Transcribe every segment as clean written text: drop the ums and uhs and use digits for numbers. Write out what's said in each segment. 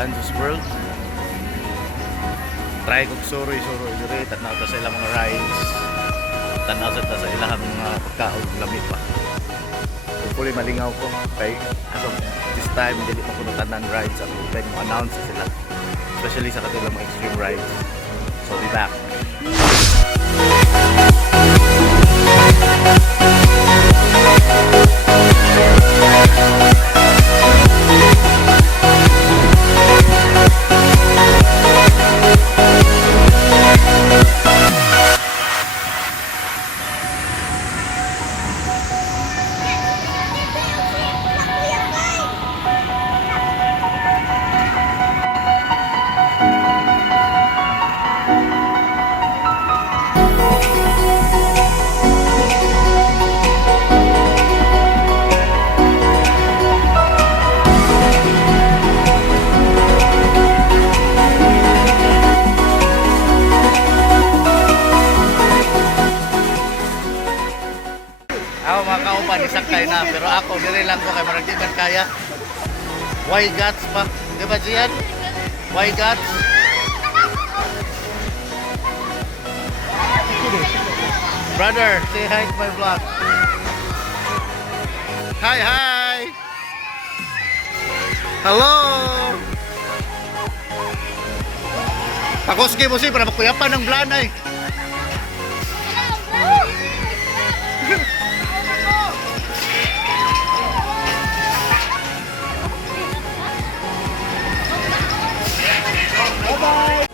sa Anjo's World. Try kong suroy-suroy diri, tanaw ta sa ilang mga rides. Tanaw sa ilang mga pagkaon, lamit pa. Hopefully malingaw ko. Kay as of this time, dili pa kuno tanan rides at open mo announce sila. Especially sa katilang mga extreme rides. So be back. Ako mga kaupan, isakay na. Pero ako, dili lang ko kay marang di man kaya. Why guts pa? Di ba Gian? Why guts? Brother, say hi to my vlog. Hi, hi! Hello! Pakoski mo siya para makuyapan ng blanay. Bye-bye!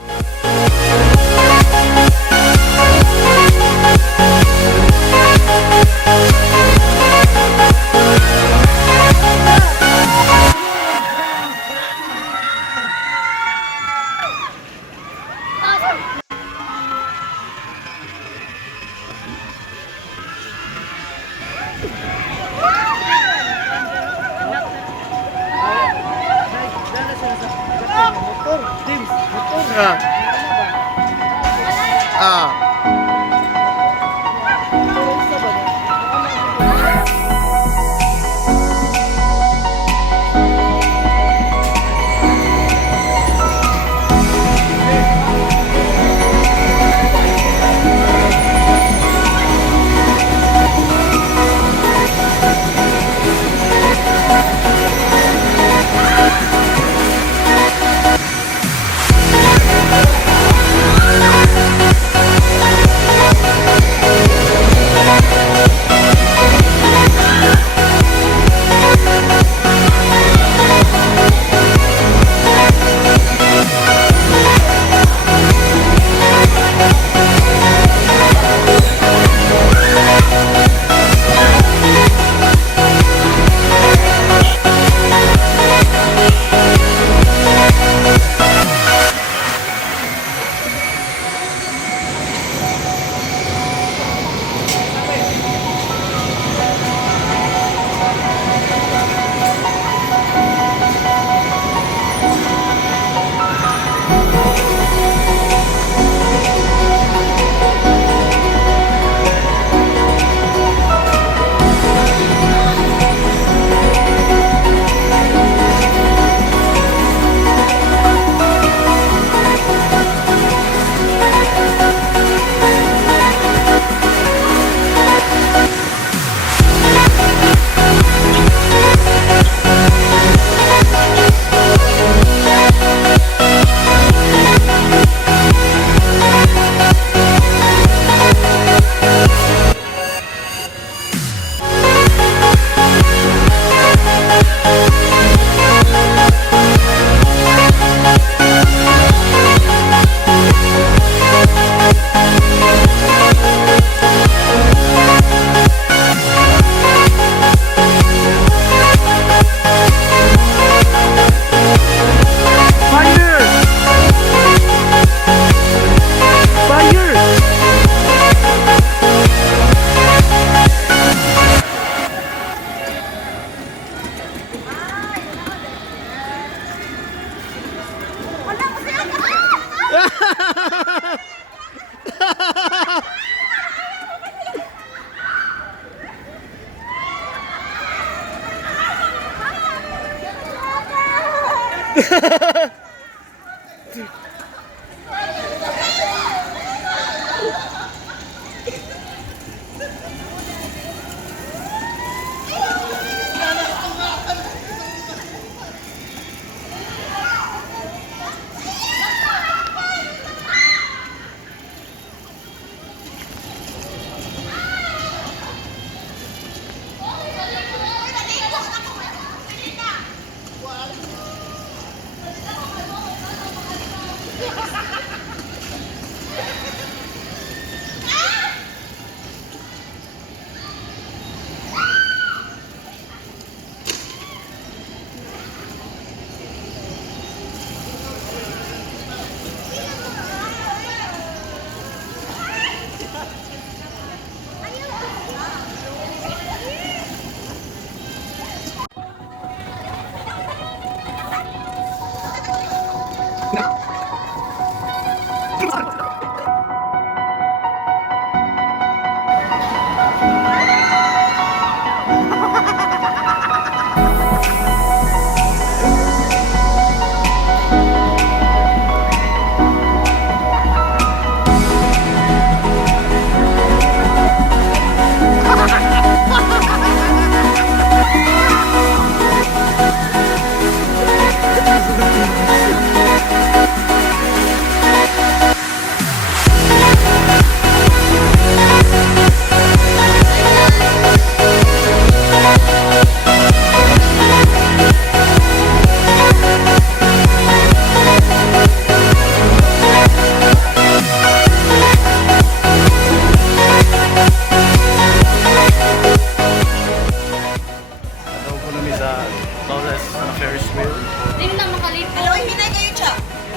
tallest Ferris wheel. Hindi na makalito. Hello, hinay kayo siya.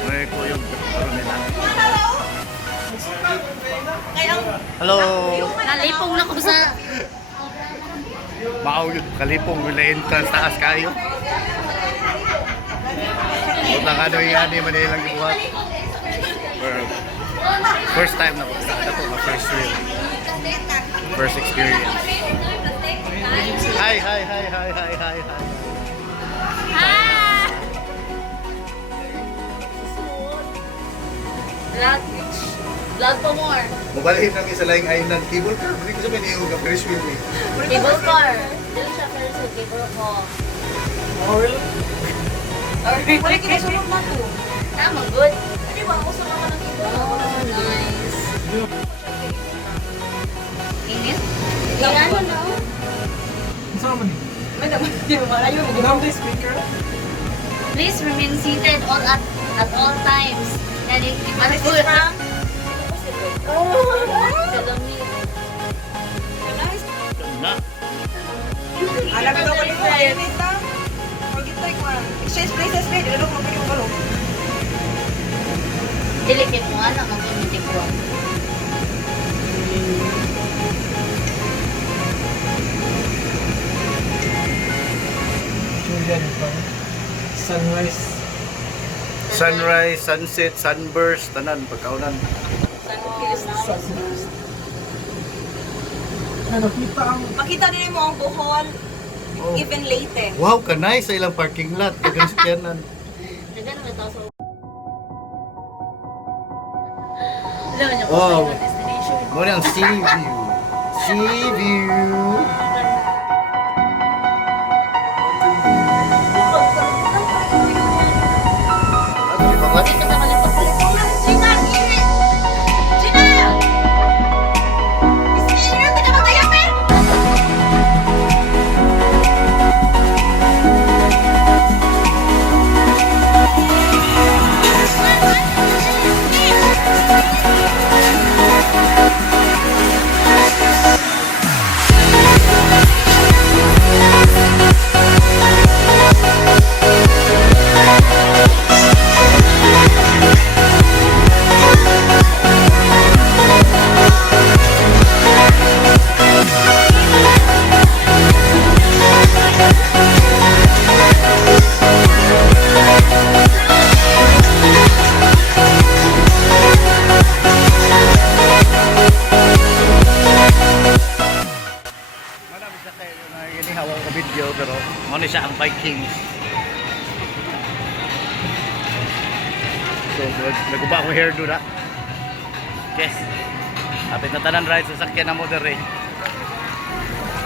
May ko yung ano nila. Hello. Kaya Hello! Nalipong na ko sa... Maaw yun, kalipong wala entrance, taas kayo. Huwag na ano yan, di manilang ibuhat. First time na po, ito na first wheel. First experience. Hi, hi, hi, hi, hi, hi, hi. Ah! Vlog pa more. Mabalihin lang isa laing island cable car. Hindi ko sabihin yung Ferris wheel eh. Cable car. Dito siya Ferris with cable car. wala kinasunod na to. Tama, good. Di ba ako sa mga ng iba? Oh, nice. Init? Yung ano na? Sama ni. May naman, di ba? Malayo. Down the speaker. Please remain seated at all times. And it What is this from? Na. Alam ko ko yung friend. Mag-itay ko exchange places, pwede. Dalo ko yung balong. Delicate mo nga na, mag-imitik ko. Julian pa. Sunrise. Sunrise, sunset, sunburst, tanan, pagkaunan. Sunrise. Nakita ang... Makita din mo ang buhol. Even late. Wow, kanay sa ilang parking lot. Dagang sakyanan. Dagan na ito sa... Alam niyo Wow. kung destination. Mo ang sea view. Sea view. Ano ba ka? Hindi ka na malipot sa lipunan. Gina! Gina! Gina! Tika magdayapin! Marami sa kayo na inihawa ko video pero ano siya ang Vikings. So, naguba akong hairdo na. Okay. Apit na tanan ride sa sakyan na mo dere.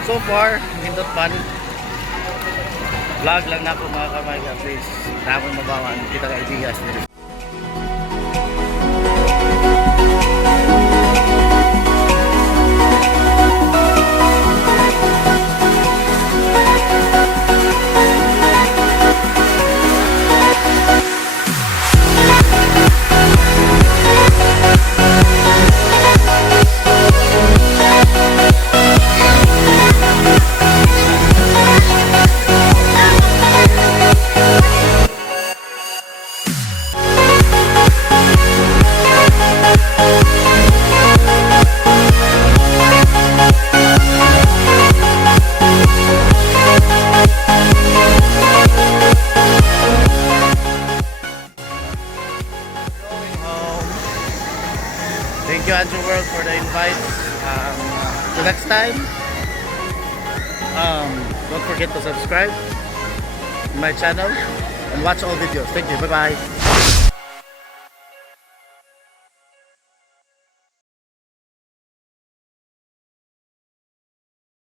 So far, hindot man. Vlog lang na ako mga kamay. At least, na akong mabawan. Kita ka ideas nila. Thank you, Anjo World, for the invite. Till next time, don't forget to subscribe to my channel and watch all videos. Thank you. Bye-bye.